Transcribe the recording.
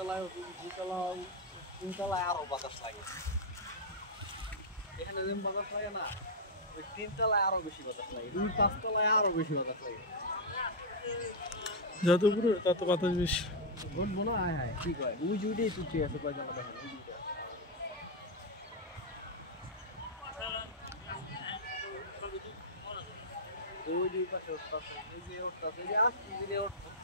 তলায় উঠি, দুতলায়, তিনতলায় আরো বাতাস লাগে। এখানে যেমন বাতাস লাগে না, ওই তিনতলায় আরো বেশি বাতাস লাগে, 2-5 তলায় আরো বেশি বাতাস লাগে। যত উপরে তত বাতাস বেশি। ঘুরবো না, হায় হায় কি কয়, ওই জুড়েই তুলছে আছে কয়জন দেখেন, ওই জুড়ে ওই দুই পাশে উঠতেছে, এই যে উঠতেছে, এই যে আসছে, এই যে উঠতেছে।